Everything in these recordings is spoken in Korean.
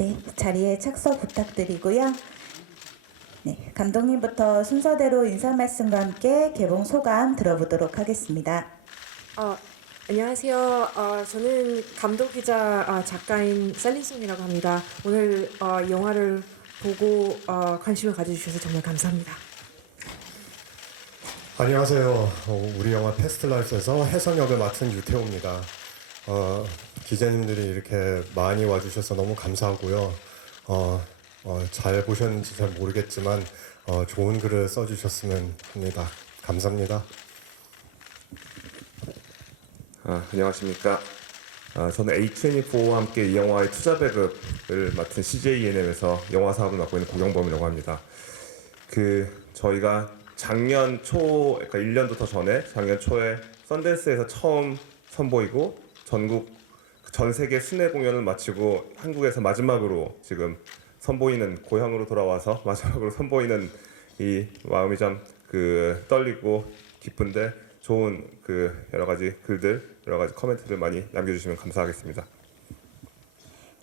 네, 자리에 착석 부탁드리고요. 네, 감독님부터 순서대로 인사 말씀과 함께 개봉 소감 들어보도록 하겠습니다. 안녕하세요. 저는 감독이자 작가인 셀리슨이라고 합니다. 오늘 영화를 보고 관심을 가져주셔서 정말 감사합니다. 안녕하세요. 우리 영화 패스트 라이프에서 혜성 역을 맡은 유태호입니다. 기자님들이 이렇게 많이 와주셔서 너무 감사하고요. 잘 보셨는지 잘 모르겠지만 좋은 글을 써주셨으면 합니다. 감사합니다. 안녕하십니까. 저는 A24와 함께 이 영화의 투자 배급을 맡은 CJENM에서 영화 사업을 맡고 있는 고경범이라고 합니다. 저희가 작년 초, 그러니까 1년도 더 전에 작년 초에 썬댄스에서 처음 선보이고 전 세계 순회 공연을 마치고 한국에서 마지막으로 지금 선보이는, 고향으로 돌아와서 마지막으로 선보이는 이 마음이 좀 떨리고 기쁜데, 좋은 여러 가지 글들, 여러 가지 코멘트들 많이 남겨주시면 감사하겠습니다.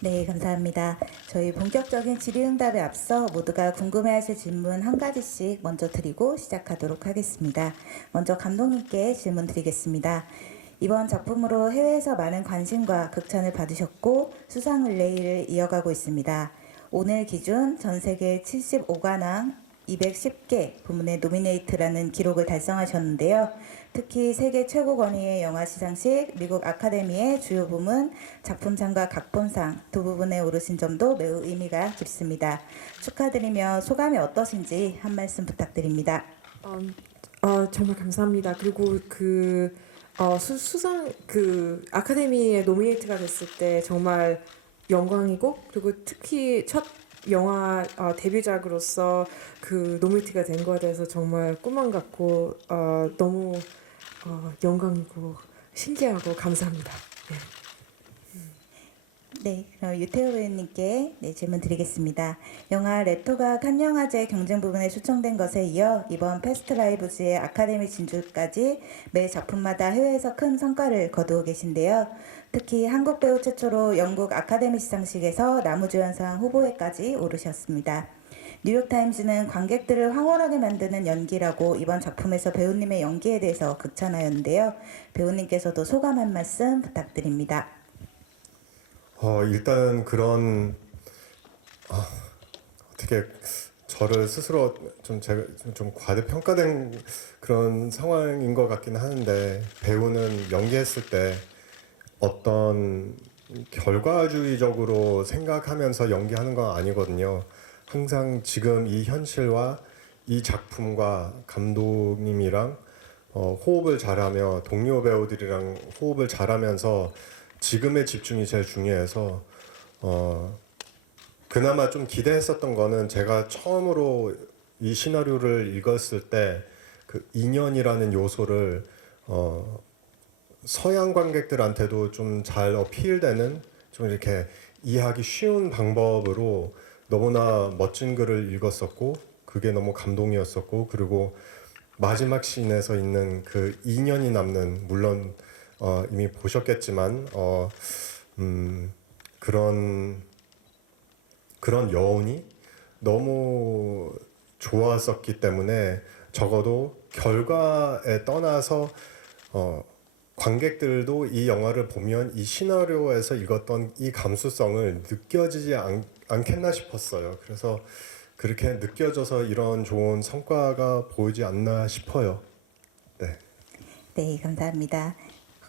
네, 감사합니다. 저희 본격적인 질의응답에 앞서 모두가 궁금해하실 질문 한 가지씩 먼저 드리고 시작하도록 하겠습니다. 먼저 감독님께 질문 드리겠습니다. 이번 작품으로 해외에서 많은 관심과 극찬을 받으셨고 수상 릴레이를 이어가고 있습니다. 오늘 기준 전 세계 75관왕 210개 부문의 노미네이트라는 기록을 달성하셨는데요. 특히 세계 최고 권위의 영화 시상식 미국 아카데미의 주요 부문 작품상과 각본상 두 부분에 오르신 점도 매우 의미가 깊습니다. 축하드리며 소감이 어떠신지 한 말씀 부탁드립니다. 정말 감사합니다. 그리고 수상 아카데미에 노미네이트가 됐을 때 정말 영광이고, 그리고 특히 첫 영화 데뷔작으로서 노미네이트가 된 거에 대해서 정말 꿈만 같고 너무 영광이고 신기하고 감사합니다. 네, 그럼 유태호 배우님께 질문 드리겠습니다. 영화 레토가 칸 영화제 경쟁 부분에 초청된 것에 이어 이번 패스트 라이브즈의 아카데미 진출까지 매 작품마다 해외에서 큰 성과를 거두고 계신데요. 특히 한국 배우 최초로 영국 아카데미 시상식에서 나무주연상 후보에까지 오르셨습니다. 뉴욕타임즈는 관객들을 황홀하게 만드는 연기라고 이번 작품에서 배우님의 연기에 대해서 극찬하였는데요. 배우님께서도 소감 한 말씀 부탁드립니다. 일단 그런 어떻게 저를 스스로 제가 좀 과대평가된 그런 상황인 것 같긴 하는데, 배우는 연기했을 때 어떤 결과주의적으로 생각하면서 연기하는 건 아니거든요. 항상 지금 이 현실과 이 작품과 감독님이랑 호흡을 잘하며 동료 배우들이랑 호흡을 잘하면서 지금의 집중이 제일 중요해서 그나마 좀 기대했었던 거는, 제가 처음으로 이 시나리오를 읽었을 때 인연이라는 요소를 서양 관객들한테도 좀 잘 어필되는, 좀 이렇게 이해하기 쉬운 방법으로 너무나 멋진 글을 읽었었고, 그게 너무 감동이었었고, 그리고 마지막 씬에서 있는 인연이 남는, 물론 이미 보셨겠지만 그런 여운이 너무 좋았었기 때문에, 적어도 결과에 떠나서 관객들도 이 영화를 보면 이 시나리오에서 읽었던 이 감수성을 느껴지지 않겠나 싶었어요. 그래서 그렇게 느껴져서 이런 좋은 성과가 보이지 않나 싶어요. 네. 네, 감사합니다.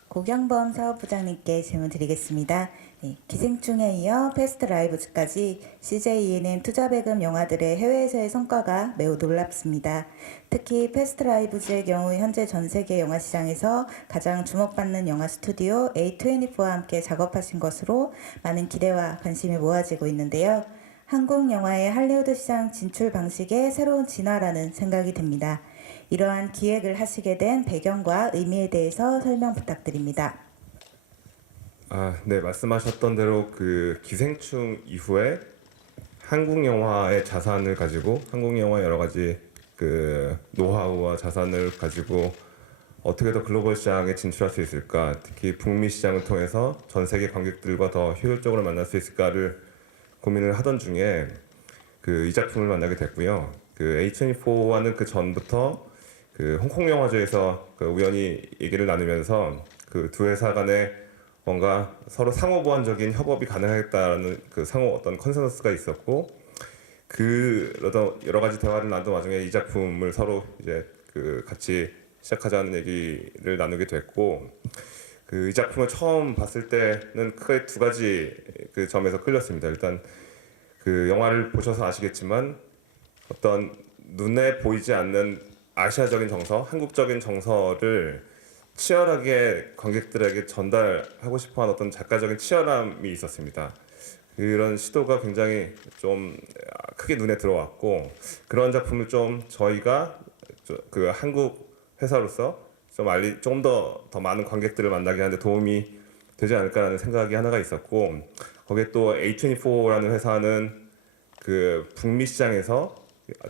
고경범 사업부장님께 질문 드리겠습니다. 네, 기생충에 이어 패스트 라이브즈까지 CJENM 투자 배급 영화들의 해외에서의 성과가 매우 놀랍습니다. 특히 패스트 라이브즈의 경우 현재 전 세계 영화 시장에서 가장 주목받는 영화 스튜디오 A24와 함께 작업하신 것으로 많은 기대와 관심이 모아지고 있는데요. 한국 영화의 할리우드 시장 진출 방식의 새로운 진화라는 생각이 듭니다. 이러한 기획을 하시게 된 배경과 의미에 대해서 설명 부탁드립니다. 네, 말씀하셨던 대로 기생충 이후에 한국 영화의 자산을 가지고, 한국 영화의 여러 가지 노하우와 자산을 가지고 어떻게 더 글로벌 시장에 진출할 수 있을까, 특히 북미 시장을 통해서 전 세계 관객들과 더 효율적으로 만날 수 있을까를 고민을 하던 중에 이 작품을 만나게 됐고요. A24와는 그 전부터 홍콩 영화제에서 우연히 얘기를 나누면서 두 회사 간에 뭔가 서로 상호 보완적인 협업이 가능하겠다는 상호 어떤 컨센서스가 있었고 어떤 여러 가지 대화를 나눈 와중에 이 작품을 서로 이제 같이 시작하자는 얘기를 나누게 됐고 이 작품을 처음 봤을 때는 크게 두 가지 점에서 끌렸습니다. 일단 영화를 보셔서 아시겠지만 어떤 눈에 보이지 않는 아시아적인 정서, 한국적인 정서를 치열하게 관객들에게 전달하고 싶어하는 어떤 작가적인 치열함이 있었습니다. 그런 시도가 굉장히 좀 크게 눈에 들어왔고 그런 작품을 좀 저희가 한국 회사로서 좀 더 많은 관객들을 만나게 하는데 도움이 되지 않을까라는 생각이 하나가 있었고 거기에 또 A24라는 회사는 북미 시장에서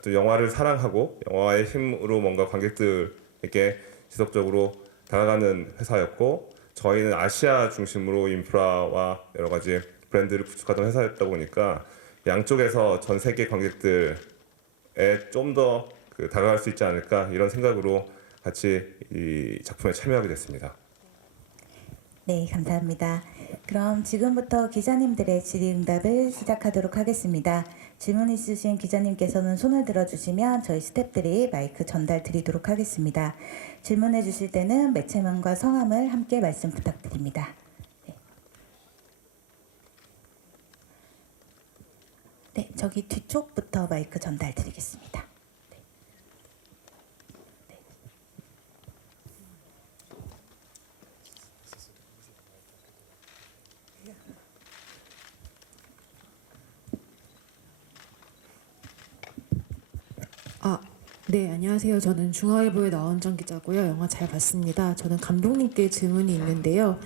또 영화를 사랑하고 영화의 힘으로 뭔가 관객들에게 지속적으로 다가가는 회사였고 저희는 아시아 중심으로 인프라와 여러 가지 브랜드를 구축하던 회사였다 보니까 양쪽에서 전 세계 관객들에 좀 더 다가갈 수 있지 않을까 이런 생각으로 같이 이 작품에 참여하게 됐습니다. 네, 감사합니다. 그럼 지금부터 기자님들의 질의응답을 시작하도록 하겠습니다. 질문 있으신 기자님께서는 손을 들어주시면 저희 스태프들이 마이크 전달 드리도록 하겠습니다. 질문해 주실 때는 매체명과 성함을 함께 말씀 부탁드립니다. 네, 저기 뒤쪽부터 마이크 전달 드리겠습니다. 네, 안녕하세요. 저는 중앙일보의 나원정 기자고요. 영화 잘 봤습니다. 저는 감독님께 질문이 있는데요.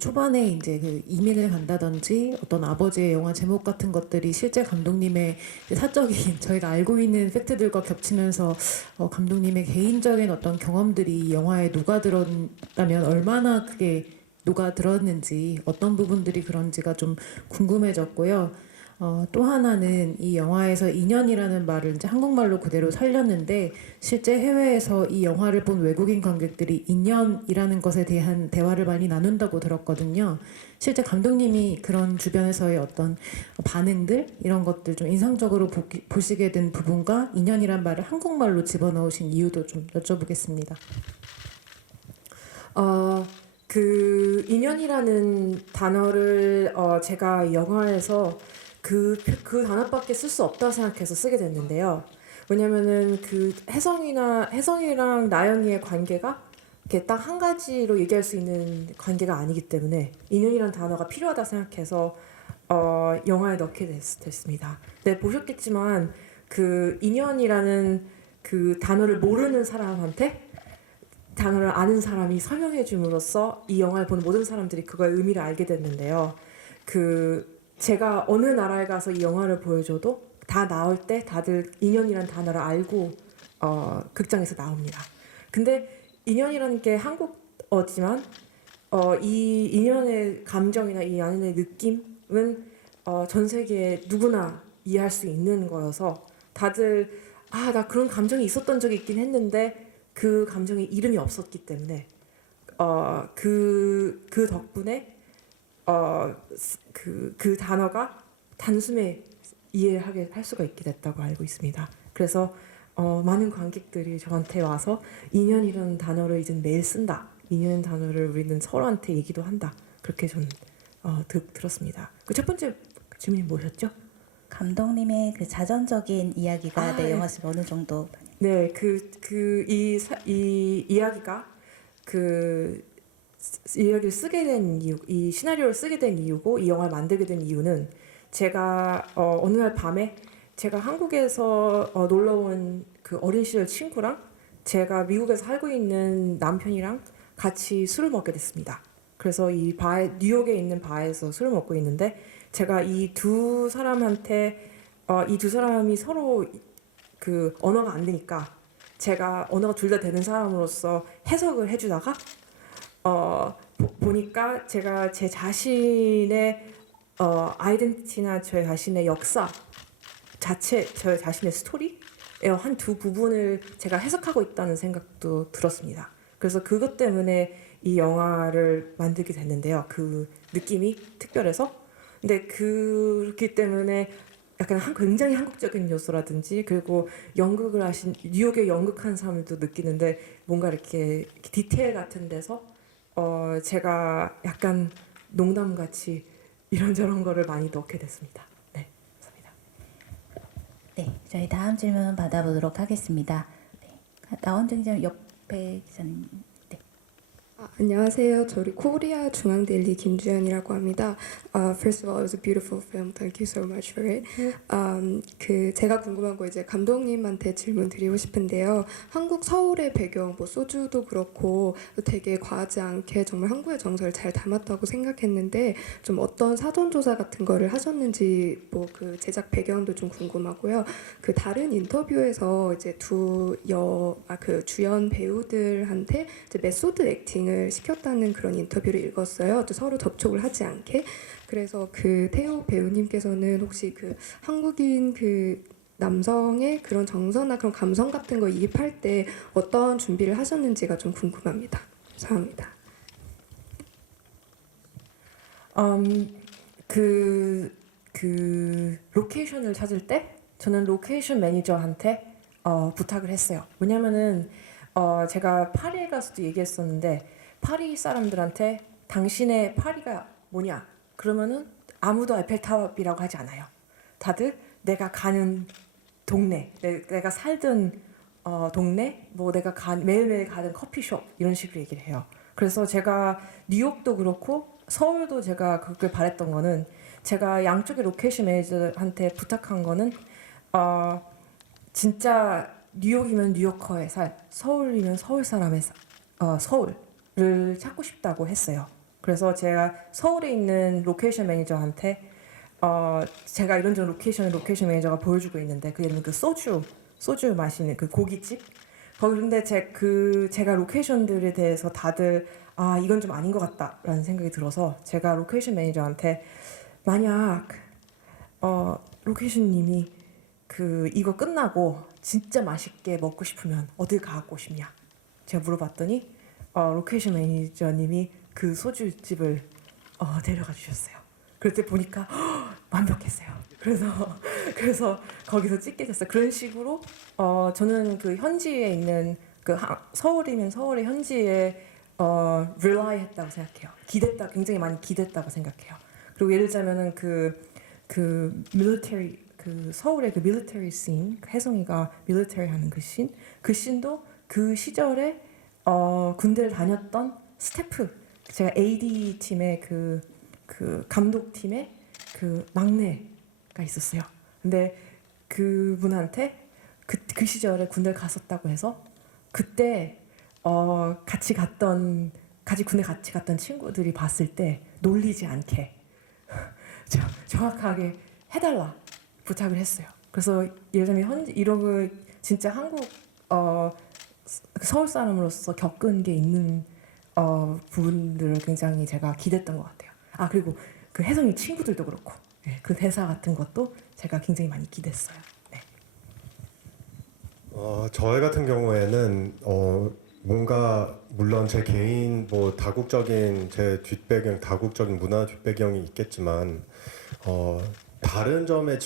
초반에 이제 이민을 간다든지 어떤 아버지의 영화 제목 같은 것들이 실제 감독님의 사적인 저희가 알고 있는 팩트들과 겹치면서 감독님의 개인적인 어떤 경험들이 이 영화에 녹아들었다면 얼마나 그게 녹아들었는지 어떤 부분들이 그런지가 좀 궁금해졌고요. 또 하나는 이 영화에서 인연이라는 말을 이제 한국말로 그대로 살렸는데 실제 해외에서 이 영화를 본 외국인 관객들이 인연이라는 것에 대한 대화를 많이 나눈다고 들었거든요. 실제 감독님이 그런 주변에서의 어떤 반응들 이런 것들 좀 인상적으로 보시게 된 부분과 인연이란 말을 한국말로 집어넣으신 이유도 좀 여쭤보겠습니다. 인연이라는 단어를 제가 영화에서 그 단어밖에 쓸 수 없다고 생각해서 쓰게 됐는데요. 왜냐면은 혜성이랑 나영이의 관계가 이렇게 딱 한 가지로 얘기할 수 있는 관계가 아니기 때문에 인연이라는 단어가 필요하다 생각해서 영화에 넣게 됐습니다. 네, 보셨겠지만 인연이라는 단어를 모르는 사람한테 단어를 아는 사람이 설명해 줌으로써 이 영화를 보는 모든 사람들이 그거의 의미를 알게 됐는데요. 제가 어느 나라에 가서 이 영화를 보여줘도 다 나올 때 다들 인연이라는 단어를 알고 극장에서 나옵니다. 근데 인연이라는 게 한국어지만 이 인연의 감정이나 이 인연의 느낌은 전 세계에 누구나 이해할 수 있는 거여서 다들 나 그런 감정이 있었던 적이 있긴 했는데 그 감정에 이름이 없었기 때문에 그 덕분에 그 단어가 단숨에 이해하게 할 수가 있게 됐다고 알고 있습니다. 그래서 많은 관객들이 저한테 와서 인연이라는 단어를 이제 매일 쓴다. 인연 단어를 우리는 서로한테 얘기도 한다. 그렇게 저는 들었습니다. 첫 번째 질문이 뭐였죠? 감독님의 자전적인 이야기가 내 영화 속 어느 정도? 네, 이 이야기가 이야기를 쓰게 된 이유, 이 시나리오를 쓰게 된 이유고 이 영화를 만들게 된 이유는 제가 어느 날 밤에 제가 한국에서 놀러 온 어린 시절 친구랑 제가 미국에서 살고 있는 남편이랑 같이 술을 먹게 됐습니다. 그래서 뉴욕에 있는 바에서 술을 먹고 있는데 제가 이 두 사람한테 이 두 사람이 서로 언어가 안 되니까 제가 언어가 둘 다 되는 사람으로서 해석을 해주다가 보니까 제가 제 자신의 아이덴티티나 저희 자신의 역사 자체, 저희 자신의 스토리의 한 두 부분을 제가 해석하고 있다는 생각도 들었습니다. 그래서 그것 때문에 이 영화를 만들게 됐는데요. 그 느낌이 특별해서. 근데 그렇기 때문에 약간 굉장히 한국적인 요소라든지 그리고 연극을 하신 뉴욕에 연극한 사람들도 느끼는데 뭔가 이렇게 디테일 같은 데서 제가 약간 농담같이 이런저런 거를 많이 넣게 됐습니다. 네, 감사합니다. 네, 저희 다음 질문 받아보도록 하겠습니다. 네, 나원정 기자님 옆에 기자님. 네. 안녕하세요. 저희 코리아 중앙데일리 김주연이라고 합니다. First of all, it was a beautiful film. Thank you so much for it. 그 제가 궁금한 거 이제 감독님한테 질문 드리고 싶은데요. 한국 서울의 배경, 뭐 소주도 그렇고 되게 과하지 않게 정말 한국의 정서를 잘 담았다고 생각했는데 좀 어떤 사전 조사 같은 거를 하셨는지 뭐 그 제작 배경도 좀 궁금하고요. 그 다른 인터뷰에서 이제 그 주연 배우들한테 이제 메소드 액팅을 시켰다는 그런 인터뷰를 읽었어요. 또 서로 접촉을 하지 않게. 그래서 그 태호 배우님께서는 혹시 그 한국인 그 남성의 그런 정서나 그런 감성 같은 거 이입할 때 어떤 준비를 하셨는지가 좀 궁금합니다. 감사합니다. 그 로케이션을 찾을 때 저는 로케이션 매니저한테 부탁을 했어요. 왜냐면은 제가 파리에 가서도 얘기했었는데 파리 사람들한테 당신의 파리가 뭐냐? 그러면은 아무도 에펠탑이라고 하지 않아요. 다들 내가 가는 동네, 내가 살던 동네, 뭐 내가 매일매일 가는 커피숍 이런 식으로 얘기를 해요. 그래서 제가 뉴욕도 그렇고 서울도 제가 그렇게 바랬던 거는 제가 양쪽의 로케이션 매니저한테 부탁한 거는 진짜 뉴욕이면 뉴요커의 살, 서울이면 서울 사람의 서울을 찾고 싶다고 했어요. 그래서 제가 서울에 있는 로케이션 매니저한테 제가 이런저런 로케이션 매니저가 보여주고 있는데 그 예를 들면 그 소주 마시는 그 고깃집 거기 근데 제가 로케이션들에 대해서 다들 이건 좀 아닌 것 같다라는 생각이 들어서 제가 로케이션 매니저한테 만약 로케이션님이 이거 끝나고 진짜 맛있게 먹고 싶으면 어딜 가고 싶냐 제가 물어봤더니 로케이션 매니저님이 그 소주집을 데려가 주셨어요. 그때 보니까 완벽했어요. 그래서 거기서 찍게 됐어요. 그런 식으로 저는 그 현지에 있는 서울이면 서울의 현지에 rely했다고 생각해요. 굉장히 많이 기댔다고 생각해요. 그리고 예를 들자면은 그 military 서울의 그 military scene 혜성이가 military 하는 그 씬도 그 시절에 군대를 다녔던 스태프 제가 AD 팀의 그 감독 팀의 그 막내가 있었어요. 근데 그분한테 그 시절에 군대를 갔었다고 해서 그때 같이 군대 같이 갔던 친구들이 봤을 때 놀리지 않게 정확하게 해달라 부탁을 했어요. 그래서 예를 들면 이런 진짜 한국 서울 사람으로서 겪은 게 있는 부분들을 굉장히 제가 기대했던 것 같아요. 그리고 그 혜성이 친구들도 그렇고 그 대사 같은 것도 제가 굉장히 많이 기대했어요. 네. 저희 같은 경우에는 뭔가 물론 제 개인 뭐 다국적인 다국적인 문화 뒷배경이 있겠지만 다른 점에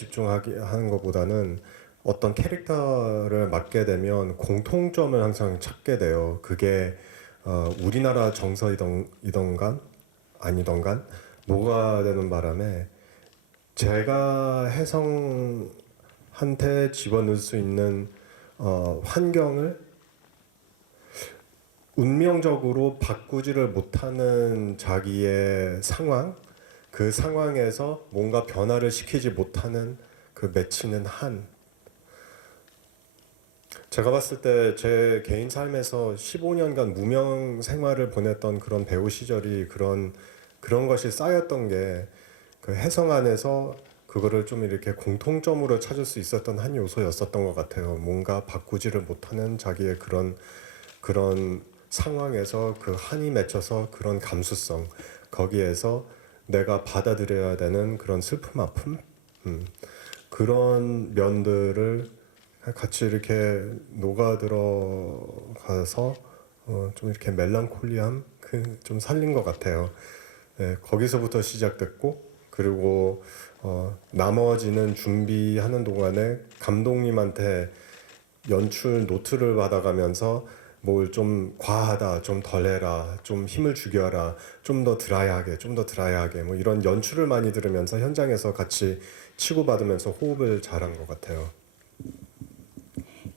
하는 것보다는 어떤 캐릭터를 맡게 되면 공통점을 항상 찾게 돼요. 그게 우리나라 정서이던간 아니던간 뭐가 되는 바람에 제가 혜성한테 집어넣을 수 있는 환경을 운명적으로 바꾸지를 못하는 자기의 상황, 그 상황에서 뭔가 변화를 시키지 못하는 그 맺히는 한. 제가 봤을 때 제 개인 삶에서 15년간 무명 생활을 보냈던 그런 배우 시절이 그런 것이 쌓였던 게 그 혜성 안에서 그거를 좀 이렇게 공통점으로 찾을 수 있었던 한 요소였었던 것 같아요. 뭔가 바꾸지를 못하는 자기의 그런 상황에서 그 한이 맺혀서 그런 감수성 거기에서 내가 받아들여야 되는 그런 슬픔, 아픔, 그런 면들을 같이 이렇게 녹아들어가서 좀 이렇게 멜랑콜리함 좀 살린 것 같아요. 네, 거기서부터 시작됐고 그리고 나머지는 준비하는 동안에 감독님한테 연출 노트를 받아가면서 뭘 좀 과하다, 좀 덜해라, 좀 힘을 죽여라, 좀 더 드라이하게, 좀 더 드라이하게 뭐 이런 연출을 많이 들으면서 현장에서 같이 치고받으면서 호흡을 잘한 것 같아요.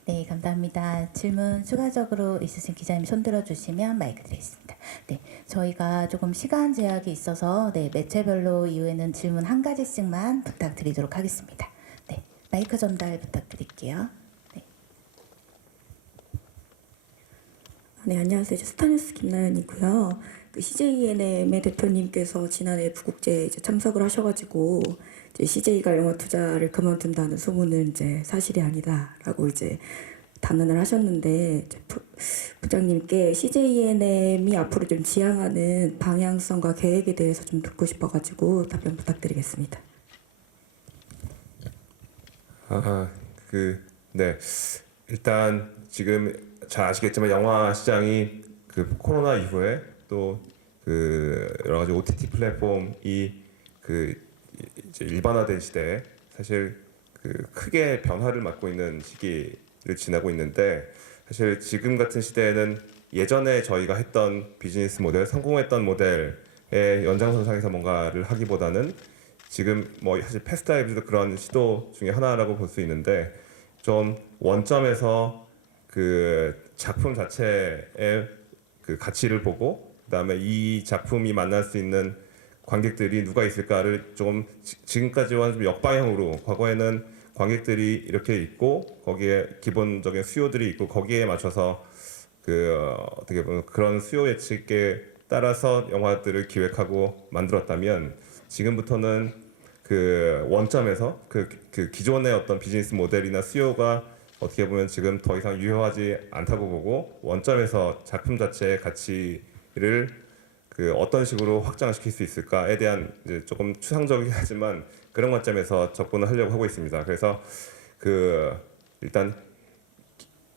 네, 감사합니다. 질문 추가적으로 있으신 기자님 손 들어주시면 마이크 드리겠습니다. 네, 저희가 조금 시간 제약이 있어서 네, 매체별로 이후에는 질문 한 가지씩만 부탁드리도록 하겠습니다. 네, 마이크 전달 부탁드릴게요. 네, 안녕하세요. 스타뉴스 김나연이고요. 그 CJENM의 대표님께서 지난해 부국제 이제 참석을 하셔가지고 이제 CJ가 영화 투자를 그만둔다는 소문은 이제 사실이 아니다라고 이제 단언을 하셨는데 이제 부장님께 CJENM이 앞으로 좀 지향하는 방향성과 계획에 대해서 좀 듣고 싶어가지고 답변 부탁드리겠습니다. 네. 일단 지금 잘 아시겠지만 영화 시장이 그 코로나 이후에 또 그 여러 가지 OTT 플랫폼이 그 이제 일반화된 시대에 사실 그 크게 변화를 맞고 있는 시기를 지나고 있는데 사실 지금 같은 시대에는 예전에 저희가 했던 비즈니스 모델, 성공했던 모델의 연장선상에서 뭔가를 하기보다는 지금 뭐 사실 패스트 라이브도 그런 시도 중에 하나라고 볼 수 있는데 좀 원점에서 그 작품 자체의 그 가치를 보고 그다음에 이 작품이 만날 수 있는 관객들이 누가 있을까를 조금 지금까지와는 좀 역방향으로 과거에는 관객들이 이렇게 있고 거기에 기본적인 수요들이 있고 거기에 맞춰서 그 어떻게 보면 그런 수요 예측에 따라서 영화들을 기획하고 만들었다면 지금부터는 그 원점에서 그 기존의 어떤 비즈니스 모델이나 수요가 어떻게 보면 지금 더 이상 유효하지 않다고 보고 원점에서 작품 자체의 가치를 그 어떤 식으로 확장시킬 수 있을까에 대한 이제 조금 추상적이긴 하지만 그런 관점에서 접근을 하려고 하고 있습니다. 그래서 그 일단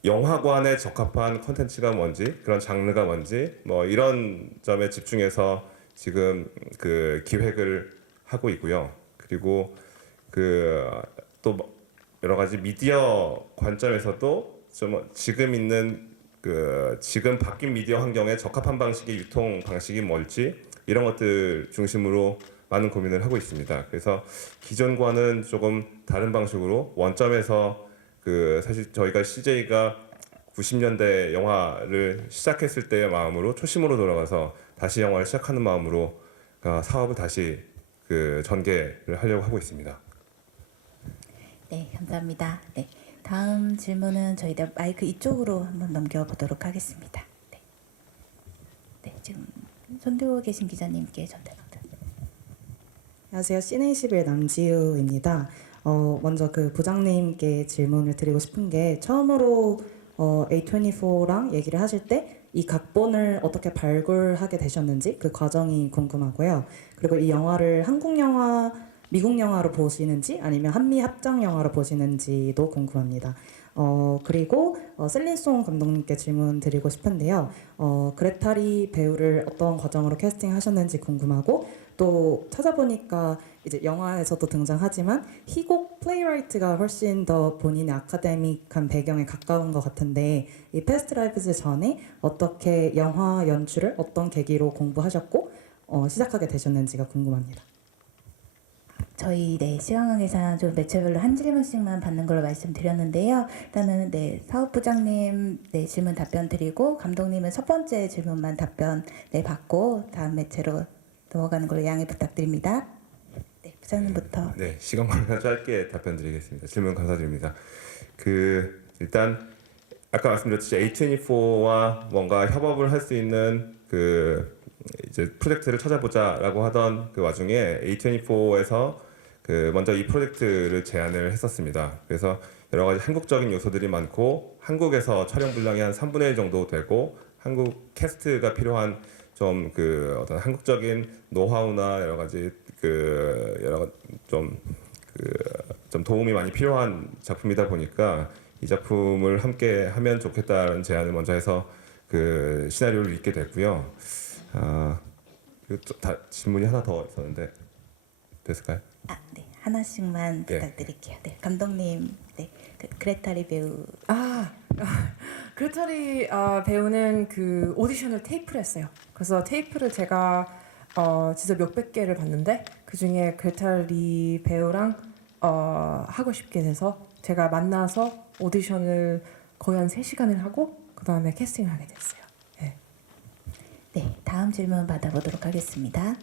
영화관에 적합한 콘텐츠가 뭔지 그런 장르가 뭔지 뭐 이런 점에 집중해서 지금 그 기획을 하고 있고요. 그리고 그 또 여러 가지 미디어 관점에서도 좀 지금 있는 그 지금 바뀐 미디어 환경에 적합한 방식의 유통 방식이 뭘지 이런 것들 중심으로 많은 고민을 하고 있습니다. 그래서 기존과는 조금 다른 방식으로 원점에서 그 사실 저희가 CJ가 90년대 영화를 시작했을 때의 마음으로 초심으로 돌아가서 다시 영화를 시작하는 마음으로 사업을 다시 그 전개를 하려고 하고 있습니다. 네, 감사합니다. 네, 다음 질문은 저희들 마이크 이쪽으로 한번 넘겨보도록 하겠습니다. 네, 네 지금 손 들고 계신 기자님께 전달 부탁드립니다. 안녕하세요. 시네21 남지우입니다. 먼저 그 부장님께 질문을 드리고 싶은 게 처음으로 A24랑 얘기를 하실 때 이 각본을 어떻게 발굴하게 되셨는지 그 과정이 궁금하고요. 그리고 이 영화를 한국 영화, 미국 영화로 보시는지 아니면 한미 합작 영화로 보시는지도 궁금합니다. 그리고 셀린송 감독님께 질문 드리고 싶은데요. 그레타리 배우를 어떤 과정으로 캐스팅하셨는지 궁금하고 또 찾아보니까 이제 영화에서도 등장하지만 희곡 플레이라이트가 훨씬 더 본인의 아카데믹한 배경에 가까운 것 같은데 이 패스트 라이브즈 전에 어떻게 영화 연출을 어떤 계기로 공부하셨고 시작하게 되셨는지가 궁금합니다. 저희 네 시황 예산 좀 매체별로 한 질문씩만 받는 걸로 말씀드렸는데요. 일단은 네 사업부장님 네 질문 답변 드리고 감독님은 첫 번째 질문만 답변 네 받고 다음 매체로 넘어가는 걸로 양해 부탁드립니다. 네 부장님부터. 네, 시간 관계상 짧게 답변드리겠습니다. 질문 감사드립니다. 그 일단 아까 말씀드렸듯이 A24와 뭔가 협업을 할 수 있는 그 이제 프로젝트를 찾아보자라고 하던 그 와중에 A24에서 그 먼저 이 프로젝트를 제안을 했었습니다. 그래서 여러 가지 한국적인 요소들이 많고 한국에서 촬영 분량이 한 3분의 1 정도 되고 한국 캐스트가 필요한 좀 그 어떤 한국적인 노하우나 여러 가지 좀 도움이 많이 필요한 작품이다 보니까 이 작품을 함께 하면 좋겠다는 제안을 먼저 해서 그 시나리오를 읽게 됐고요. 그리고 질문이 하나 더 있었는데 됐을까요? 네. 하나씩만 네. 부탁드릴게요. 네. 감독님, 네. 그 그레타리 배우 그레타리 배우는 그 오디션을 테이프를 했어요. 그래서 테이프를 제가 진짜 몇백 개를 봤는데 그 중에 그레타리 배우랑 하고 싶게 돼서 제가 만나서 오디션을 거의 한 3시간을 하고 그 다음에 캐스팅을 하게 됐어요. 네. 네, 다음 질문 받아보도록 하겠습니다.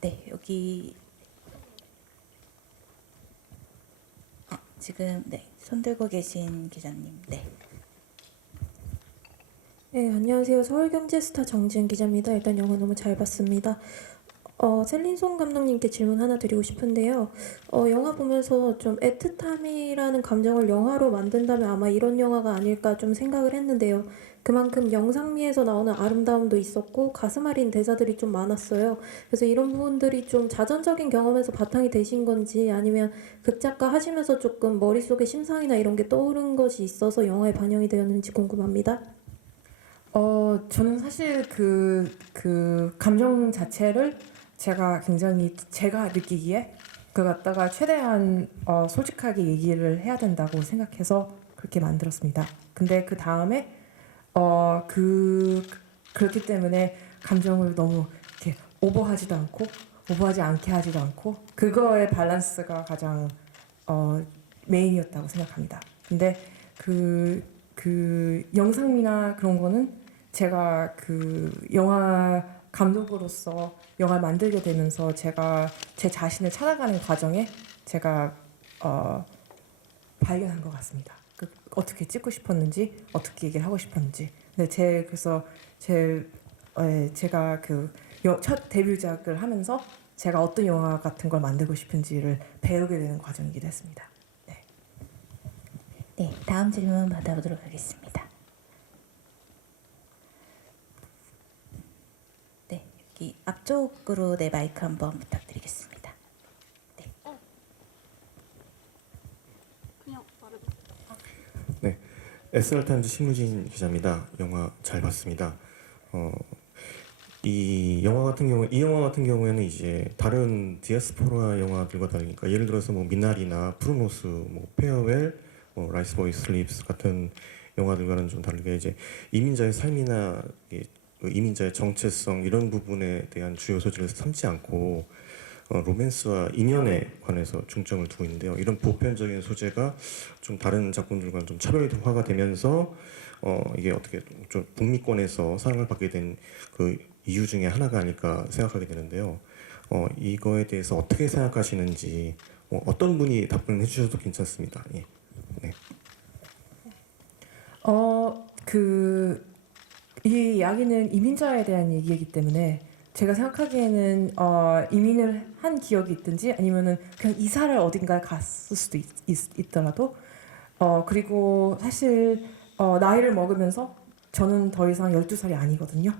네, 여기 지금 네, 손 들고 계신 기자님. 네. 네, 안녕하세요. 서울경제스타 정지은 기자입니다. 일단 영화 너무 잘 봤습니다. 셀린송 감독님께 질문 하나 드리고 싶은데요. 영화 보면서 좀 애틋함이라는 감정을 영화로 만든다면 아마 이런 영화가 아닐까 좀 생각을 했는데요. 그만큼 영상미에서 나오는 아름다움도 있었고 가슴 아린 대사들이 좀 많았어요. 그래서 이런 부분들이 좀 자전적인 경험에서 바탕이 되신 건지 아니면 극작가 하시면서 조금 머릿속에 심상이나 이런 게 떠오른 것이 있어서 영화에 반영이 되었는지 궁금합니다. 저는 사실 그 감정 자체를 제가 느끼기에 그 갖다가 최대한 솔직하게 얘기를 해야 된다고 생각해서 그렇게 만들었습니다. 근데 그 다음에 그렇기 때문에 감정을 너무 이렇게 오버하지도 않고 오버하지 않게 하지도 않고 그거의 밸런스가 가장 메인이었다고 생각합니다. 근데 그 영상미나 그런 거는 제가 그 영화 감독으로서 영화를 만들게 되면서 제가 제 자신을 찾아가는 과정에 제가 발견한 것 같습니다. 어떻게 찍고 싶었는지, 어떻게 얘기를 하고 싶었는지. 근데 그래서 제가 그 첫 데뷔작을 하면서 제가 어떤 영화 같은 걸 만들고 싶은지를 배우게 되는 과정이기도 했습니다. 네, 다음 질문 받아보도록 하겠습니다. 네, 여기 앞쪽으로 네 마이크 한번 부탁드리겠습니다. 네, SR타임즈 신무진 기자입니다. 영화 잘 봤습니다. 이 영화 같은 경우에는 이제 다른 디아스포라 영화들과 다르니까 예를 들어서 뭐 미나리나 프루노스, 뭐 페어웰, 뭐 라이스 보이 슬립스 같은 영화들과는 좀 다르게 이제 이민자의 삶이나 이민자의 정체성 이런 부분에 대한 주요 소재를 삼지 않고 로맨스와 인연에 관해서 중점을 두고 있는데요. 이런 보편적인 소재가 좀 다른 작품들과는 좀 차별화가 되면서 이게 어떻게 좀 북미권에서 사랑을 받게 된 그 이유 중에 하나가 아닐까 생각하게 되는데요. 이거에 대해서 어떻게 생각하시는지 어떤 분이 답변을 해주셔도 괜찮습니다. 예. 네. 이 이야기는 이민자에 대한 얘기이기 때문에 제가 생각하기에는 이민을 한 기억이 있든지 아니면은 그냥 이사를 어딘가에 갔을 수도 있더라도 그리고 사실 나이를 먹으면서 저는 더 이상 12살이 아니거든요.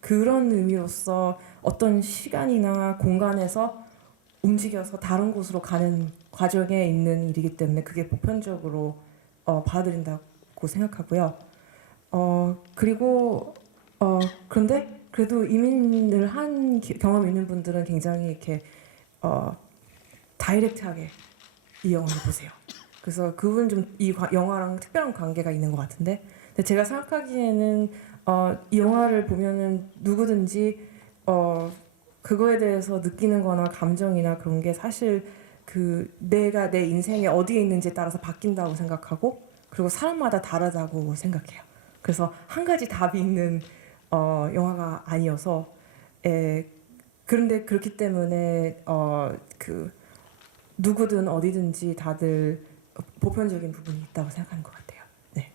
그런 의미로서 어떤 시간이나 공간에서 움직여서 다른 곳으로 가는 과정에 있는 일이기 때문에 그게 보편적으로 받아들인다고 생각하고요. 그리고 그런데 그래도 이민을 한 경험이 있는 분들은 굉장히 이렇게 다이렉트하게 이 영화를 보세요. 그래서 그분 좀 이 영화랑 특별한 관계가 있는 것 같은데, 근데 제가 생각하기에는 이 영화를 보면은 누구든지 그거에 대해서 느끼는거나 감정이나 그런 게 사실 그 내가 내 인생에 어디에 있는지에 따라서 바뀐다고 생각하고 그리고 사람마다 다르다고 생각해요. 그래서 한 가지 답이 있는 영화가 아니어서 그런데 그렇기 때문에 그 누구든 어디든지 다들 보편적인 부분이 있다고 생각하는 것 같아요. 네.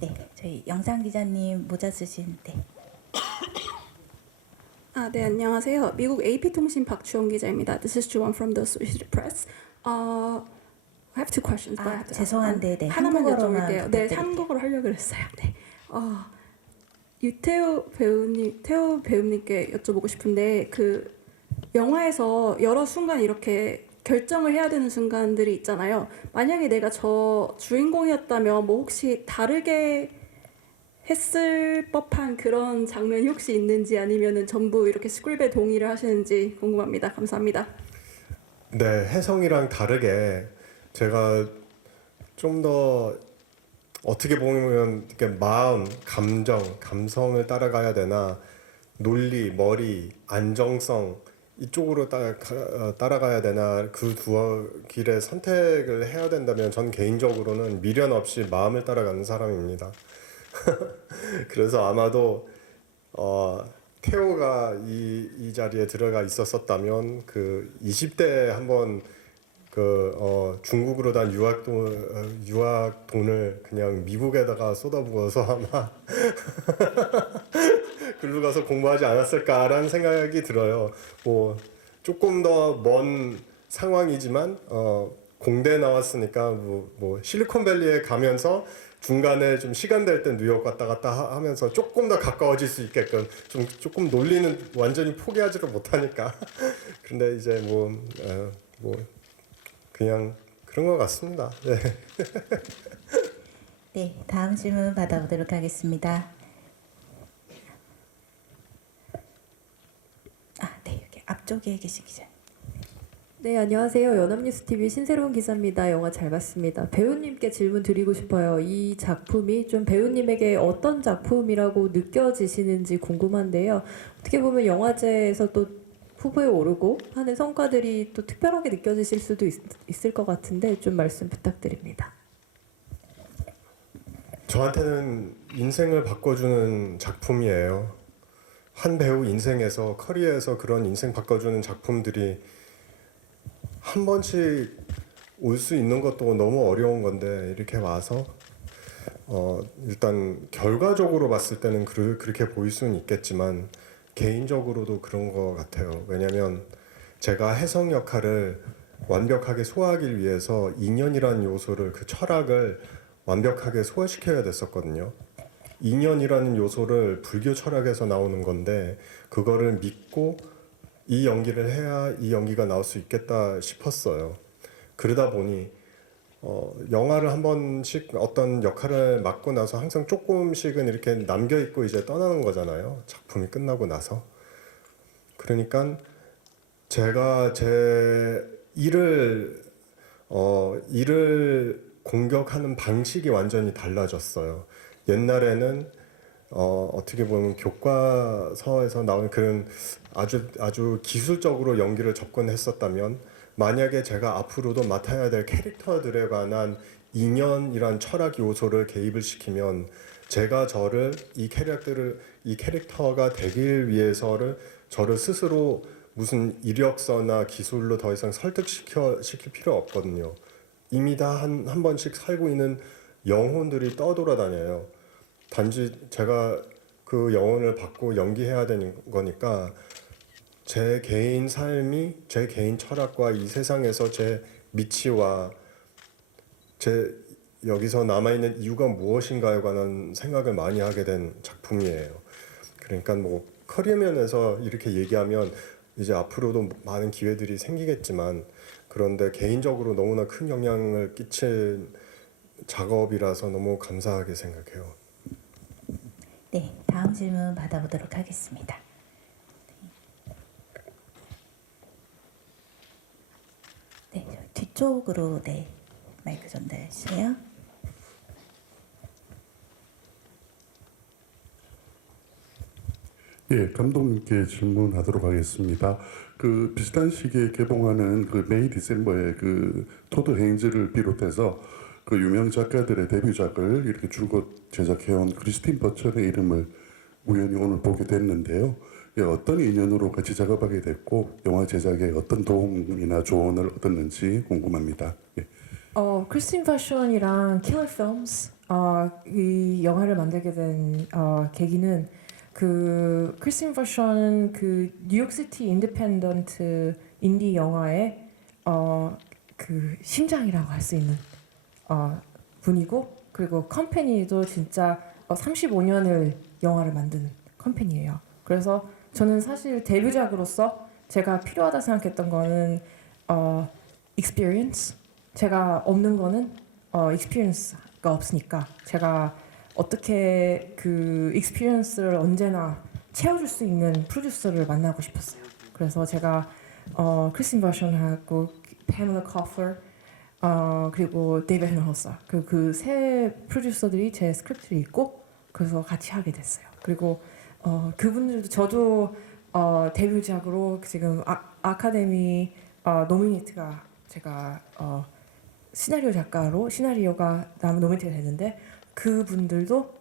네, 저희 영상 기자님 모자 쓰신 네. 네, 안녕하세요. 미국 AP통신 박주원 기자입니다. This is Juwon from the Associated Press. I have two questions. 죄송한데 네, 하나만 한국어로만 여쭤볼게요. 네, 부탁드릴게요. 한국어로 하려고 그랬어요. 네. 유태우 배우님께 여쭤보고 싶은데 그 영화에서 여러 순간 이렇게 결정을 해야 되는 순간들이 있잖아요. 만약에 내가 저 주인공이었다면 뭐 혹시 다르게 했을 법한 그런 장면이 혹시 있는지 아니면은 전부 이렇게 스크립에 동의를 하시는지 궁금합니다. 감사합니다. 네, 혜성이랑 다르게 제가 좀 더 어떻게 보면 이렇게 마음, 감정, 감성을 따라가야 되나, 논리, 머리, 안정성 이쪽으로 따라가야 되나, 그 두 길의 선택을 해야 된다면 전 개인적으로는 미련 없이 마음을 따라가는 사람입니다. 그래서 아마도 태호가 이 자리에 들어가 있었었다면 그 20대에 한번 중국으로 단 유학 돈을 그냥 미국에다가 쏟아부어서 아마 글로 가서 공부하지 않았을까라는 생각이 들어요. 뭐 조금 더 먼 상황이지만 공대 나왔으니까 뭐 실리콘밸리에 가면서 중간에 좀 시간 될 때 뉴욕 왔다 갔다 하면서 조금 더 가까워질 수 있게끔 조금 논리는 완전히 포기하지를 못하니까 근데 이제 뭐 그냥 그런 것 같습니다. 네. 네, 다음 질문 받아보도록 하겠습니다. 네, 여기 앞쪽에 계신 기자님. 네, 안녕하세요. 연합뉴스TV 신새로운 기자입니다. 영화 잘 봤습니다. 배우님께 질문 드리고 싶어요. 이 작품이 좀 배우님에게 어떤 작품이라고 느껴지시는지 궁금한데요. 어떻게 보면 영화제에서 또 후보에 오르고 하는 성과들이 또 특별하게 느껴지실 수도 있을 것 같은데 좀 말씀 부탁드립니다. 저한테는 인생을 바꿔주는 작품이에요. 한 배우 인생에서, 커리어에서 그런 인생 바꿔주는 작품들이 한 번씩 올 수 있는 것도 너무 어려운 건데 이렇게 와서 일단 결과적으로 봤을 때는 그렇게 보일 수는 있겠지만 개인적으로도 그런 것 같아요. 왜냐하면 제가 혜성 역할을 완벽하게 소화하기 위해서 인연이라는 요소를, 그 철학을 완벽하게 소화시켜야 됐었거든요. 인연이라는 요소를 불교 철학에서 나오는 건데 그거를 믿고 이 연기를 해야 이 연기가 나올 수 있겠다 싶었어요. 그러다 보니 영화를 한 번씩 어떤 역할을 맡고 나서 항상 조금씩은 이렇게 남겨 있고 이제 떠나는 거잖아요. 작품이 끝나고 나서. 그러니까 제가 제 일을 공격하는 방식이 완전히 달라졌어요. 옛날에는 어떻게 보면 교과서에서 나오는 그런 아주 기술적으로 연기를 접근했었다면 만약에 제가 앞으로도 맡아야 될 캐릭터들에 관한 인연이란 철학 요소를 개입을 시키면 제가 이 캐릭터가 되길 위해서를 저를 스스로 무슨 이력서나 기술로 더 이상 설득시킬 필요 없거든요. 이미 다 한 번씩 살고 있는 영혼들이 떠돌아다녀요. 단지 제가 그 영혼을 받고 연기해야 되는 거니까 제 개인 삶이, 제 개인 철학과 이 세상에서 제 미치와 제 여기서 남아있는 이유가 무엇인가에 관한 생각을 많이 하게 된 작품이에요. 그러니까 뭐 커리어 면에서 이렇게 얘기하면 이제 앞으로도 많은 기회들이 생기겠지만 그런데 개인적으로 너무나 큰 영향을 끼친 작업이라서 너무 감사하게 생각해요. 네, 다음 질문 받아보도록 하겠습니다. 네, 뒤쪽으로 마이크 전달해 주세요. 예, 감독님께 질문하도록 하겠습니다. 그 비슷한 시기에 개봉하는 그 메이 디셈버에 그 토드 헤인즈를 비롯해서 그 유명 작가들의 데뷔작을 이렇게 줄곧 제작해온 크리스틴 버처의 이름을 우연히 오늘 보게 됐는데요. 예, 어떤 인연으로 같이 작업하게 됐고 영화 제작에 어떤 도움이나 조언을 얻었는지 궁금합니다. 예. 크리스틴 버션이랑 킬러 필름스 이 영화를 만들게 된 계기는 그 크리스틴 버션은 그 뉴욕시티 인디펜던트 인디 영화의 그 심장이라고 할 수 있는 분이고 그리고 컴퍼니도 진짜 35년을 영화를 만든 컴퍼니예요. 그래서 저는 사실 데뷔작으로서 제가 필요하다 생각했던 거는 experience. 제가 없는 거는 experience가 없으니까 제가 어떻게 그 experience를 언제나 채워줄 수 있는 프로듀서를 만나고 싶었어요. 그래서 제가 크리스틴 버션하고 패밀라 커플 그리고 데이비드 헤너허서 그 세 프로듀서들이 제 스크립트를 읽고 그래서 같이 하게 됐어요. 그리고 그분들도 저도 데뷔작으로 지금 아카데미 노미네이트가 제가 시나리오 작가로 시나리오가 노미네이트가 됐는데 그분들도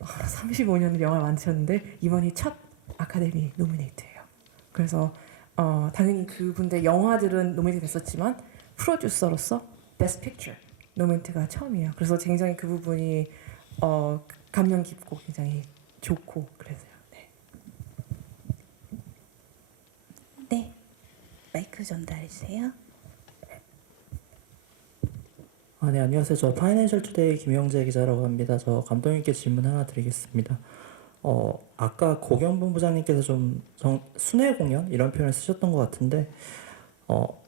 35년을 영화를 만드셨는데 이번이 첫 아카데미 노미네이트예요. 그래서 당연히 그분들 영화들은 노미네이트 됐었지만 프로듀서로서 베스트 픽처 노미네이트가 처음이에요. 그래서 굉장히 그 부분이 감명 깊고 굉장히 좋고 그래서요. 네. 네, 마이크 전달해 주세요. 네, 안녕하세요. 저 파이낸셜 투데이 김영재 기자라고 합니다. 저 감독님께 질문 하나 드리겠습니다. 아까 고경분 부장님께서 좀 순회 공연 이런 표현을 쓰셨던 것 같은데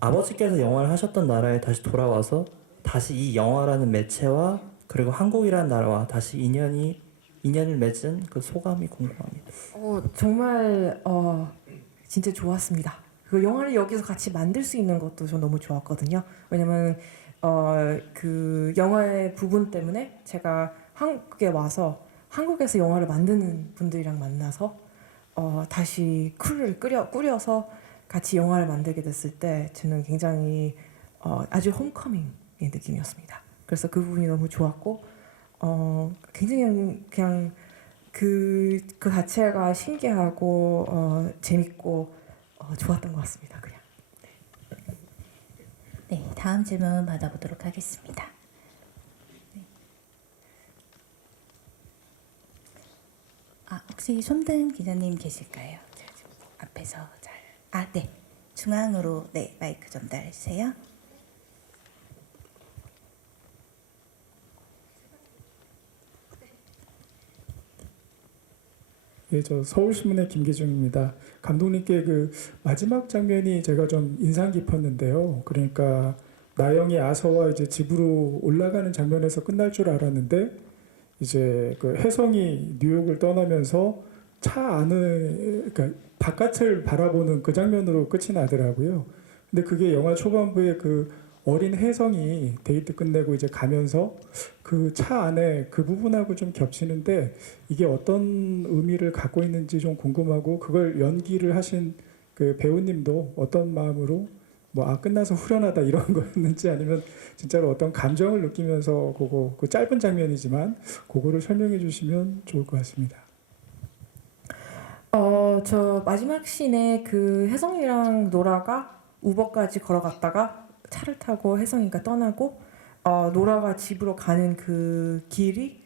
아버지께서 영화를 하셨던 나라에 다시 돌아와서 다시 이 영화라는 매체와 그리고 한국이라는 나라와 다시 인연을 맺은 그 소감이 궁금합니다. 정말 진짜 좋았습니다. 그 영화를 여기서 같이 만들 수 있는 것도 저 너무 좋았거든요. 왜냐면 그 영화의 부분 때문에 제가 한국에 와서 한국에서 영화를 만드는 분들이랑 만나서 다시 크루를 꾸려서 같이 영화를 만들게 됐을 때 저는 굉장히 아주 홈커밍의 느낌이었습니다. 그래서 그 부분이 너무 좋았고 굉장히 그냥 그 자체가 신기하고 재밌고 좋았던 것 같습니다. 그냥. 네, 다음 질문 받아보도록 하겠습니다. 네. 혹시 손든 기자님 계실까요? 제가 지금 앞에서 네, 중앙으로 네 마이크 전달해 주세요. 예, 저 서울신문의 김기중입니다. 감독님께 그 마지막 장면이 제가 좀 인상 깊었는데요. 그러니까 나영이 아서와 이제 집으로 올라가는 장면에서 끝날 줄 알았는데 이제 그 혜성이 뉴욕을 떠나면서 차 안을 그러니까 바깥을 바라보는 그 장면으로 끝이 나더라고요. 근데 그게 영화 초반부에 그 어린 혜성이 데이트 끝내고 이제 가면서 그 차 안에 그 부분하고 좀 겹치는데 이게 어떤 의미를 갖고 있는지 좀 궁금하고 그걸 연기를 하신 그 배우님도 어떤 마음으로 끝나서 후련하다 이런 거였는지 아니면 진짜로 어떤 감정을 느끼면서 그 짧은 장면이지만 그거를 설명해 주시면 좋을 것 같습니다. 저 마지막 씬에 그 혜성이랑 노라가 우버까지 걸어갔다가 차를 타고 혜성이가 떠나고 노라가 집으로 가는 그 길이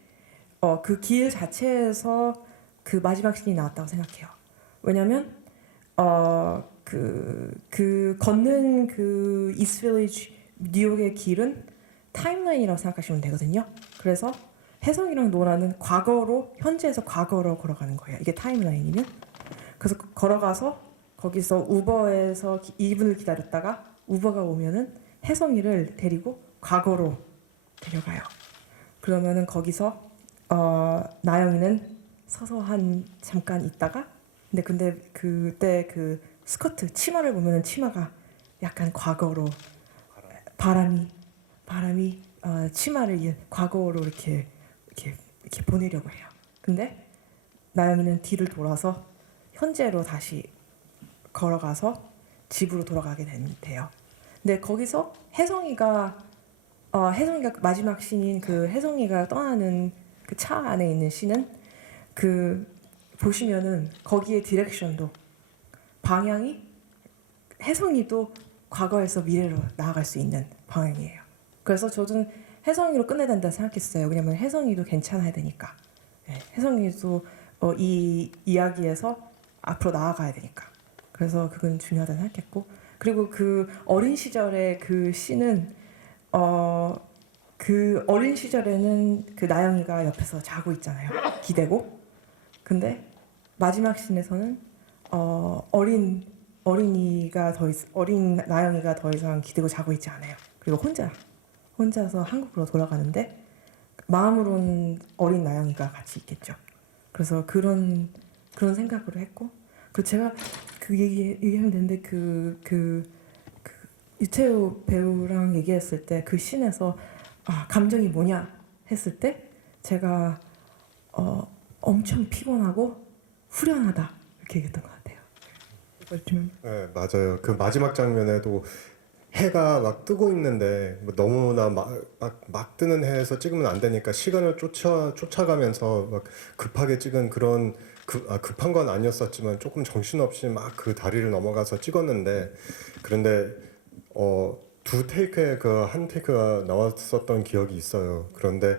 그 길 자체에서 그 마지막 씬이 나왔다고 생각해요. 왜냐면 그 걷는 그 이스트빌리지 뉴욕의 길은 타임라인이라고 생각하시면 되거든요. 그래서 혜성이랑 노라는 과거로 현재에서 과거로 걸어가는 거예요. 이게 타임라인이면. 그래서 걸어가서 거기서 우버에서 2분을 기다렸다가 우버가 오면은 혜성이를 데리고 과거로 데려가요. 그러면은 거기서 나영이는 서서 잠깐 있다가 근데 그때 그 스커트 치마를 보면은 치마가 약간 과거로 바람이 치마를 과거로 이렇게 보내려고 해요. 근데 나영이는 뒤를 돌아서 현재로 다시 걸어가서 집으로 돌아가게 돼요. 근데 거기서 혜성이가 마지막 씬인 그 혜성이가 떠나는 그 차 안에 있는 씬은 그 보시면은 거기에 디렉션도 방향이 혜성이도 과거에서 미래로 나아갈 수 있는 방향이에요. 그래서 저는 혜성이로 끝내야 된다 생각했어요. 왜냐면 혜성이도 괜찮아야 되니까. 네, 혜성이도 이 이야기에서 앞으로 나아가야 되니까. 그래서 그건 중요하다 생각했고 그리고 그 어린 시절의 그 씬은 그 어린 시절에는 그 나영이가 옆에서 자고 있잖아요. 기대고 근데 마지막 씬에서는 어린 나영이가 더 이상 기대고 자고 있지 않아요. 그리고 혼자서 한국으로 돌아가는데 마음으로는 어린 나영이가 같이 있겠죠. 그래서 그런 생각으로 했고, 그 제가 그 얘기하면 되는데 그 유채호 배우랑 얘기했을 때 그 씬에서 감정이 뭐냐 했을 때 제가 엄청 피곤하고 후련하다 이렇게 얘기했던 것 같아요. 이걸 좀 네, 맞아요. 그 마지막 장면에도 해가 막 뜨고 있는데 뭐 너무나 막 뜨는 해에서 찍으면 안 되니까 시간을 쫓아가면서 막 급하게 찍은 그런 급한 건 아니었었지만 조금 정신없이 막 그 다리를 넘어가서 찍었는데, 그런데 두 테이크에 그 한 테이크가 나왔었던 기억이 있어요. 그런데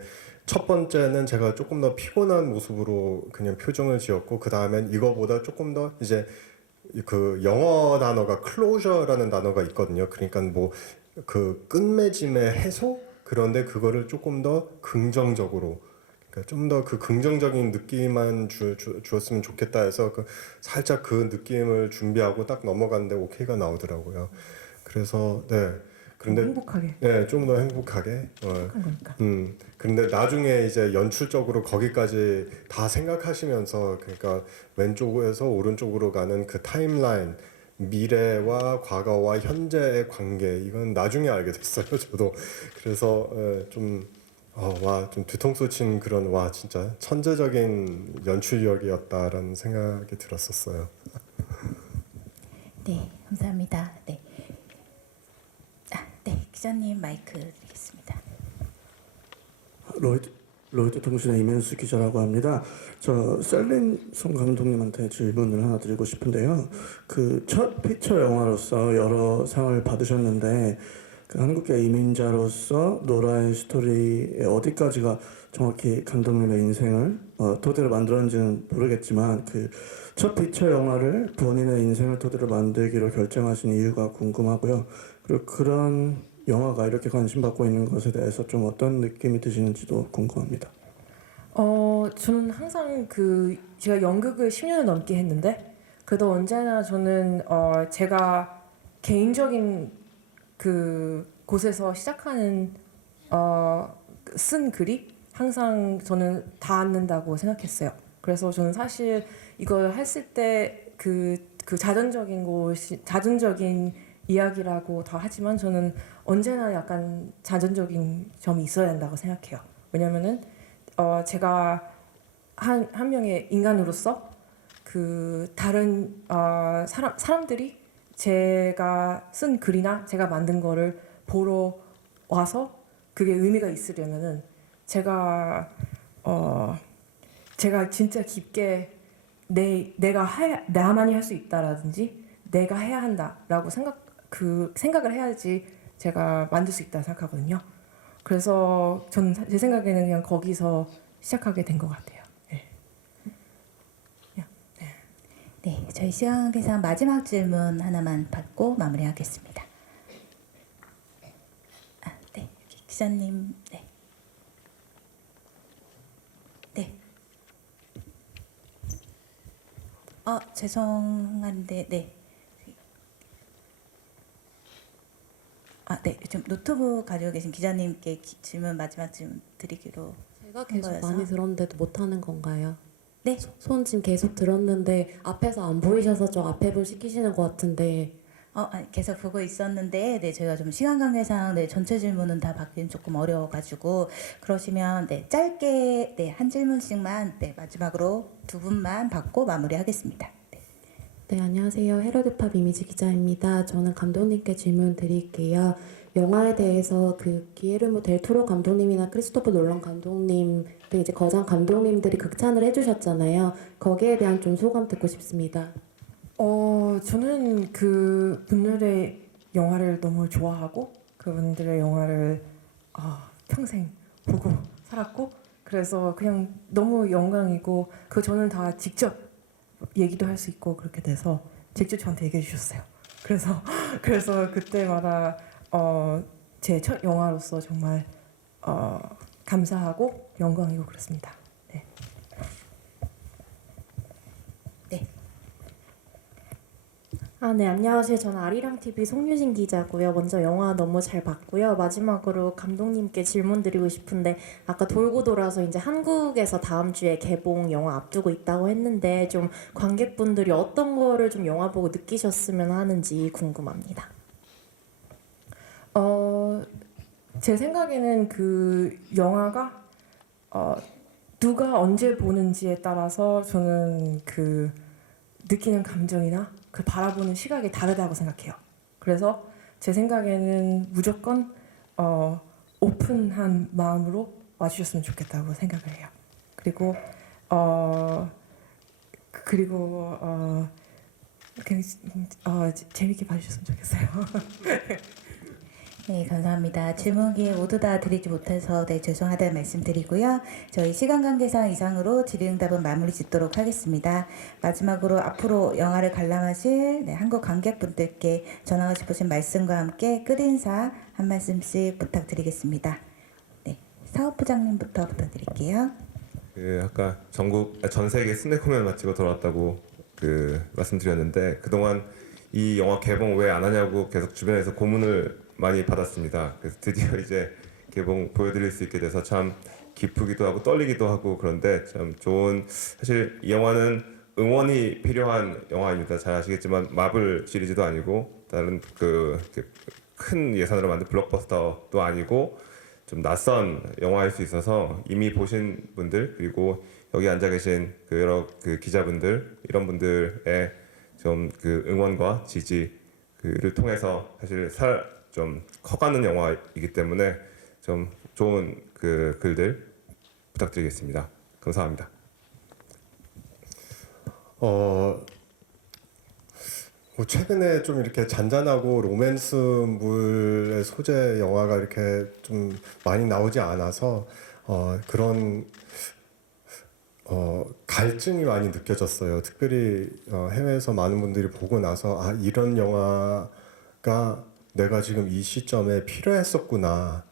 첫 번째는 제가 조금 더 피곤한 모습으로 그냥 표정을 지었고, 그 다음엔 이거보다 조금 더 이제 그 영어 단어가 closure라는 단어가 있거든요. 그러니까 뭐 그 끝맺음의 해소, 그런데 그거를 조금 더 긍정적으로, 그러니까 좀 더 그 긍정적인 느낌만 주었으면 좋겠다 해서 살짝 그 느낌을 준비하고 딱 넘어갔는데 오케이가 나오더라고요. 그래서 네. 그런데 행복하게. 네, 좀 더 행복하게. 행복한 거니까. 근데 나중에 이제 연출적으로 거기까지 다 생각하시면서, 그러니까 왼쪽에서 오른쪽으로 가는 그 타임라인, 미래와 과거와 현재의 관계, 이건 나중에 알게 됐어요, 저도. 그래서 좀 뒤통수 친 그런 진짜 천재적인 연출력이었다라는 생각이 들었었어요. 네, 감사합니다. 네. 네, 기자님 마이크 드리겠습니다. 로이터 통신의 이면수 기자라고 합니다. 저 셀린 송 감독님한테 질문을 하나 드리고 싶은데요. 그 첫 피처 영화로서 여러 상을 받으셨는데 그 한국계 이민자로서 노라의 스토리의 어디까지가 정확히 감독님의 인생을 토대로 만들었는지는 모르겠지만 그 첫 피처 영화를 본인의 인생을 토대로 만들기로 결정하신 이유가 궁금하고요. 그리고 그런 영화가 이렇게 관심받고 있는 것에 대해서 좀 어떤 느낌이 드시는지도 궁금합니다. 저는 항상 제가 연극을 10년을 넘게 했는데 그래도 언제나 저는 제가 개인적인 그 곳에서 시작하는 쓴 글이 항상 저는 닿는다고 생각했어요. 그래서 저는 사실 이걸 했을 때 그 자전적인 이야기라고 다 하지만 저는 언제나 약간 자전적인 점이 있어야 된다고 생각해요. 왜냐면은 제가 한 명의 인간으로서 그 다른 사람들이 제가 쓴 글이나 제가 만든 거를 보러 와서 그게 의미가 있으려면은 제가 진짜 깊게 나만이 할 수 있다라든지 내가 해야 한다라고 생각을 해야지 제가 만들 수 있다 생각하거든요. 그래서 저는 제 생각에는 그냥 거기서 시작하게 된 것 같아요. 네, 저희 시간 관계상 마지막 질문 하나만 받고 마무리하겠습니다. 네, 여기 기자님, 네. 죄송한데, 네. 네, 좀 노트북 가지고 계신 기자님께 마지막 질문 드리기로 제가 계속 거여서. 많이 들었는데도 못하는 건가요? 네. 손 지금 계속 들었는데 앞에서 안 보이셔서 좀 앞에 분 시키시는 것 같은데. 계속 보고 있었는데, 네, 저희가 좀 시간 관계상 전체 질문은 다 받기는 조금 어려워가지고 그러시면 짧게 한 질문씩만 마지막으로 두 분만 받고 마무리하겠습니다. 네, 안녕하세요. 헤럴드팝 이미지 기자입니다. 저는 감독님께 질문 드릴게요. 영화에 대해서 그 기에르모 델 토로 감독님이나 크리스토퍼 놀란 감독님 등 이제 거장 감독님들이 극찬을 해주셨잖아요. 거기에 대한 좀 소감 듣고 싶습니다. 저는 그 분들의 영화를 너무 좋아하고 그분들의 영화를 평생 보고 살았고 그래서 그냥 너무 영광이고 저는 다 직접 얘기도 할 수 있고 그렇게 돼서 직접 저한테 얘기해 주셨어요. 그래서 그때마다 제 첫 영화로서 정말 감사하고 영광이고 그렇습니다. 네. 네, 안녕하세요. 저는 아리랑 TV 송유진 기자고요. 먼저 영화 너무 잘 봤고요. 마지막으로 감독님께 질문 드리고 싶은데 아까 돌고 돌아서 이제 한국에서 다음 주에 개봉 영화 앞두고 있다고 했는데 좀 관객분들이 어떤 거를 좀 영화 보고 느끼셨으면 하는지 궁금합니다. 제 생각에는 그 영화가 누가 언제 보는지에 따라서 저는 그 느끼는 감정이나 그 바라보는 시각이 다르다고 생각해요. 그래서 제 생각에는 무조건 오픈한 마음으로 와주셨으면 좋겠다고 생각을 해요. 그리고 재밌게 봐주셨으면 좋겠어요. 네, 감사합니다. 질문 기회 모두 다 드리지 못해서 죄송하다는 말씀드리고요. 저희 시간 관계상 이상으로 질의응답은 마무리 짓도록 하겠습니다. 마지막으로 앞으로 영화를 관람하실 한국 관객분들께 전하고 싶으신 말씀과 함께 끝인사 한 말씀씩 부탁드리겠습니다. 네, 사업부장님부터 부탁드릴게요. 아까 전 세계 스낵 공연 마치고 돌아왔다고 말씀드렸는데 그동안 이 영화 개봉 왜 안 하냐고 계속 주변에서 고문을 많이 받았습니다. 그래서 드디어 이제 개봉 보여드릴 수 있게 돼서 참 기쁘기도 하고 떨리기도 하고 그런데 참 좋은 사실 이 영화는 응원이 필요한 영화입니다. 잘 아시겠지만 마블 시리즈도 아니고 다른 큰 예산으로 만든 블록버스터도 아니고 좀 낯선 영화일 수 있어서 이미 보신 분들 그리고 여기 앉아 계신 여러 기자분들 이런 분들의 좀 응원과 지지를 통해서 사실 좀 커가는 영화이기 때문에 좀 좋은 글들 부탁드리겠습니다. 감사합니다. 최근에 좀 이렇게 잔잔하고 로맨스물의 소재 영화가 이렇게 좀 많이 나오지 않아서 그런 갈증이 많이 느껴졌어요. 특별히 해외에서 많은 분들이 보고 나서 이런 영화가 내가 지금 이 시점에 필요했었구나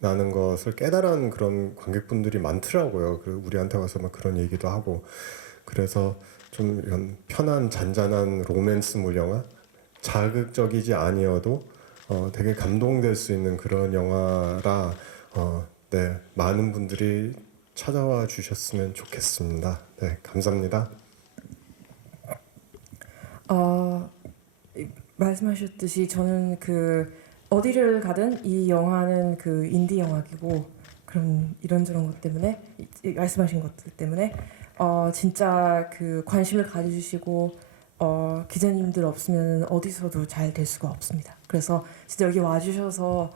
라는 것을 깨달은 그런 관객분들이 많더라고요. 그리고 우리한테 와서 막 그런 얘기도 하고 그래서 좀 이런 편한 잔잔한 로맨스물 영화 자극적이지 아니어도 되게 감동될 수 있는 그런 영화라 네, 많은 분들이 찾아와 주셨으면 좋겠습니다. 네, 감사합니다. 말씀하셨듯이 저는 어디를 가든 이 영화는 인디 영화이고 그런 이런저런 것 때문에 말씀하신 것들 때문에 진짜 관심을 가져주시고 기자님들 없으면 어디서도 잘 될 수가 없습니다. 그래서 진짜 여기 와주셔서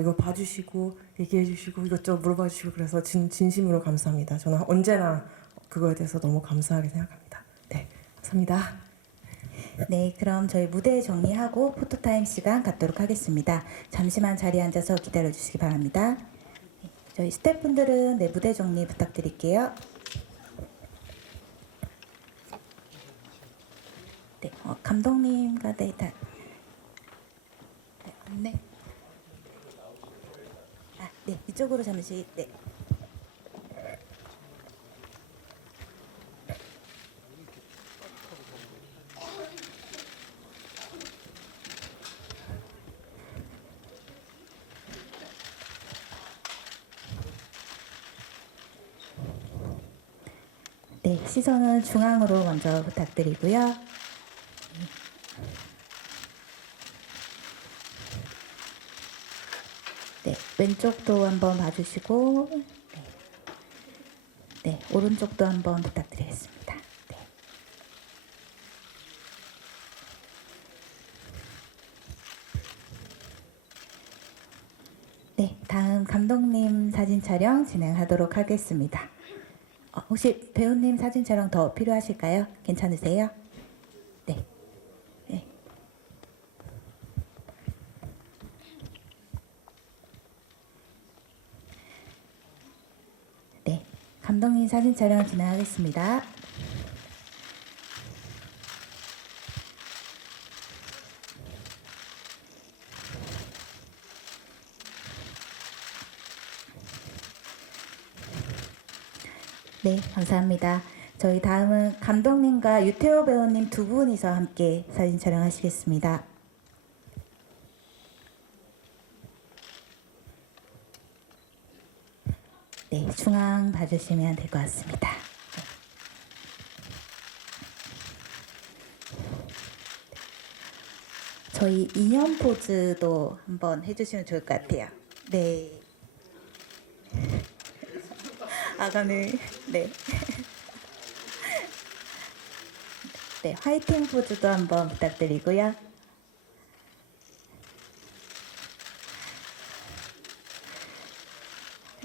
이거 봐주시고 얘기해주시고 이것저것 물어봐주시고 그래서 진심으로 감사합니다. 저는 언제나 그거에 대해서 너무 감사하게 생각합니다. 네, 감사합니다. 네, 그럼 저희 무대 정리하고 포토타임 시간 갖도록 하겠습니다. 잠시만 자리에 앉아서 기다려주시기 바랍니다. 저희 스태프분들은 무대 정리 부탁드릴게요. 네, 감독님과 네, 이쪽으로 잠시 네. 네, 시선은 중앙으로 먼저 부탁드리고요. 네, 왼쪽도 한번 봐주시고, 네, 오른쪽도 한번 부탁드리겠습니다. 네. 네, 다음 감독님 사진 촬영 진행하도록 하겠습니다. 혹시 배우님 사진 촬영 더 필요하실까요? 괜찮으세요? 네. 네. 네. 감독님 사진 촬영 진행하겠습니다. 네, 감사합니다. 저희 다음은 감독님과 유태호 배우님 두 분이서 함께 사진 촬영하시겠습니다. 네, 중앙 봐주시면 될 것 같습니다. 저희 인형 포즈도 한번 해주시면 좋을 것 같아요. 네. 아가는 네. 네, 화이팅 포즈도 한번 부탁드리고요.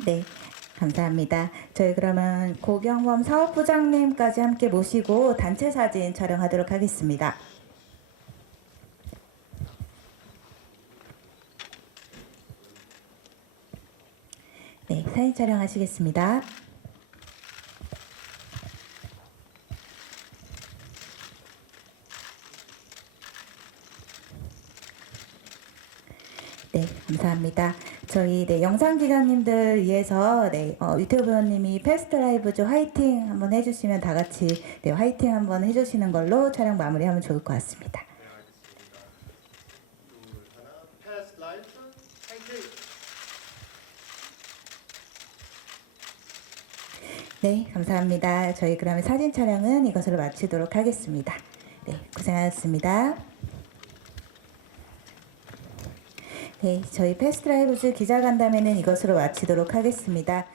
네, 감사합니다. 저희 그러면 고경범 사업부장님까지 함께 모시고 단체 사진 촬영하도록 하겠습니다. 네, 사진 촬영하시겠습니다. 네, 감사합니다. 저희 영상 기자님들 위해서 유태호 배우님이 패스트 라이브즈 화이팅 한번 해주시면 다 같이 화이팅 한번 해주시는 걸로 촬영 마무리하면 좋을 것 같습니다. 네, 감사합니다. 저희 그러면 사진 촬영은 이것으로 마치도록 하겠습니다. 네, 고생하셨습니다. 네, 저희 패스트 라이브즈 기자간담회는 이것으로 마치도록 하겠습니다.